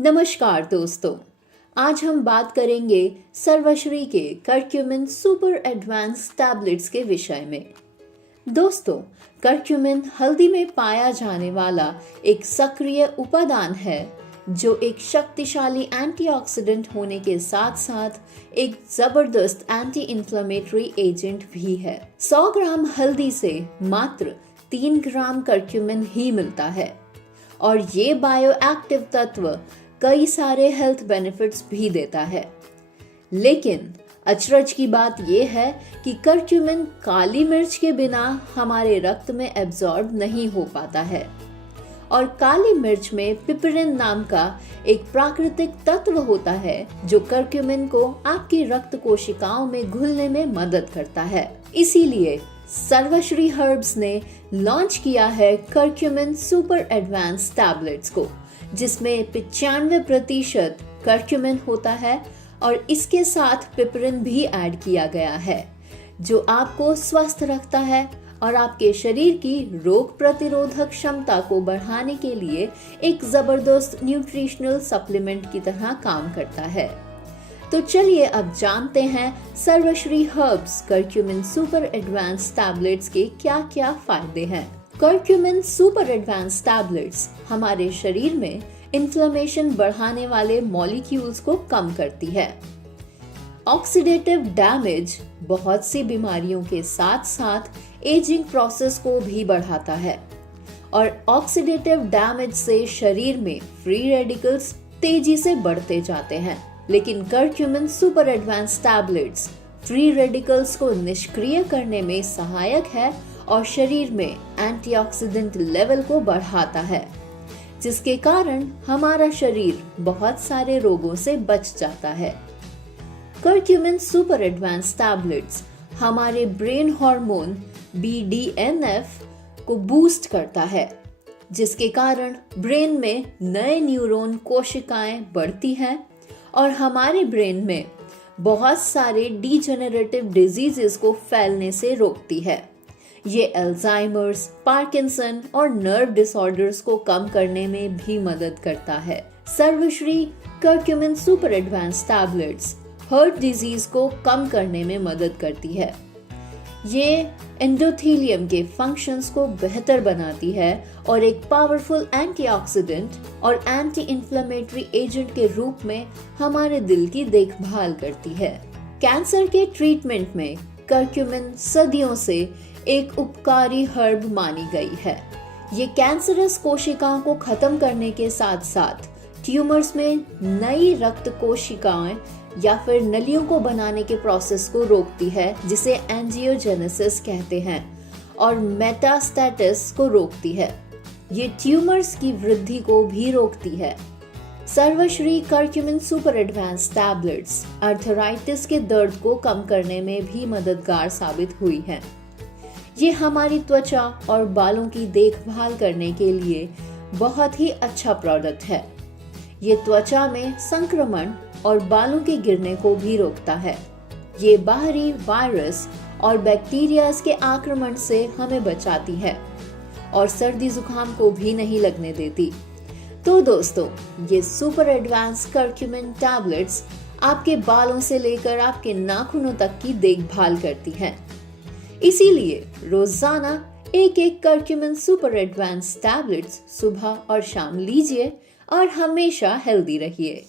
नमस्कार दोस्तों, आज हम बात करेंगे सर्वश्री के करक्यूमिन सुपर एडवांस टैबलेट्स के विषय में। दोस्तों, करक्यूमिन हल्दी में पाया जाने वाला एक सक्रिय उपादान है जो एक शक्तिशाली एंटीऑक्सीडेंट होने के साथ साथ एक जबरदस्त एंटी इन्फ्लेमेटरी एजेंट भी है। 100 ग्राम हल्दी से मात्र 3 ग्राम करक्यूमिन ही मिलता है और ये बायोएक्टिव तत्व कई सारे हेल्थ बेनिफिट्स भी देता है। लेकिन अचरज की बात यह है कि करक्यूमिन काली मिर्च के बिना हमारे रक्त में एब्जॉर्ब नहीं हो पाता है और काली मिर्च में पिपरिन नाम का एक प्राकृतिक तत्व होता है जो करक्यूमिन को आपकी रक्त कोशिकाओं में घुलने में मदद करता है। इसीलिए सर्वश्री हर्ब्स ने लॉन्च किया है करक्यूमिन सुपर एडवांस टैबलेट्स को, जिसमें 95% करक्यूमिन होता है और इसके साथ पिपरिन भी ऐड किया गया है जो आपको स्वस्थ रखता है और आपके शरीर की रोग प्रतिरोधक क्षमता को बढ़ाने के लिए एक जबरदस्त न्यूट्रिशनल सप्लीमेंट की तरह काम करता है। तो चलिए अब जानते हैं Sarvashree herbs curcumin super advance tablets के क्या क्या फायदे हैं। करक्यूमिन सुपर एडवांस टैबलेट्स हमारे शरीर में इन्फ्लेमेशन बढ़ाने वाले मॉलिक्यूल्स को कम करती है। ऑक्सीडेटिव डैमेज बहुत सी बीमारियों के साथ साथ एजिंग प्रोसेस को भी बढ़ाता है और ऑक्सीडेटिव डैमेज से शरीर में फ्री रेडिकल्स तेजी से बढ़ते जाते हैं। लेकिन curcumin super advance tablets free radicals को निष्क्रिय करने में सहायक है और शरीर में एंटीऑक्सीडेंट लेवल को बढ़ाता है, जिसके कारण हमारा शरीर बहुत सारे रोगों से बच जाता है। करक्यूमिन सुपर एडवांस टैबलेट्स हमारे ब्रेन हार्मोन BDNF को बूस्ट करता है, जिसके कारण ब्रेन में नए न्यूरॉन कोशिकाएं बढ़ती हैं और हमारे ब्रेन में बहुत सारे डीजेनरेटिव डिजीजेस को फैलने से रोकती है। ये अल्जाइमर्स, पार्किंसन और नर्व डिसऑर्डर्स को कम करने में भी मदद करता है। Sarvashree curcumin super advance tablets heart disease को कम करने में मदद करती है। ये एंडोथेलियम के फंक्शंस को बेहतर बनाती है और एक पावरफुल एंटीऑक्सीडेंट और एंटी इन्फ्लेमेटरी एजेंट के रूप में हमारे दिल की देखभाल करती है। कैंसर के ट्रीटमेंट में करक्यूमिन सदियों से एक उपकारी हर्ब मानी गई है। ये कैंसरस कोशिकाओं को खत्म करने के साथ साथ ट्यूमर्स में नई रक्त कोशिकाएं या फिर नलियों को बनाने के प्रोसेस को रोकती है, जिसे एंजियोजेनेसिस कहते हैं, और मेटास्टेसिस को रोकती है। ये ट्यूमर्स की वृद्धि को भी रोकती है। Sarvashree curcumin super advance tablets arthritis के दर्द को कम करने में भी मददगार साबित हुई है। ये हमारी त्वचा और बालों की देखभाल करने के लिए बहुत ही अच्छा प्रोडक्ट है। ये त्वचा में संक्रमण और बालों के गिरने को भी रोकता है। ये बाहरी वायरस और बैक्टीरिया के आक्रमण से हमें बचाती है और सर्दी जुकाम को भी नहीं लगने देती। तो दोस्तों, ये सुपर एडवांस करक्यूमिन टैबलेट्स आपके बालों से लेकर आपके नाखूनों तक की देखभाल करती हैं। इसीलिए रोजाना एक करक्यूमिन सुपर एडवांस टैबलेट्स सुबह और शाम लीजिए और हमेशा हेल्दी रहिए।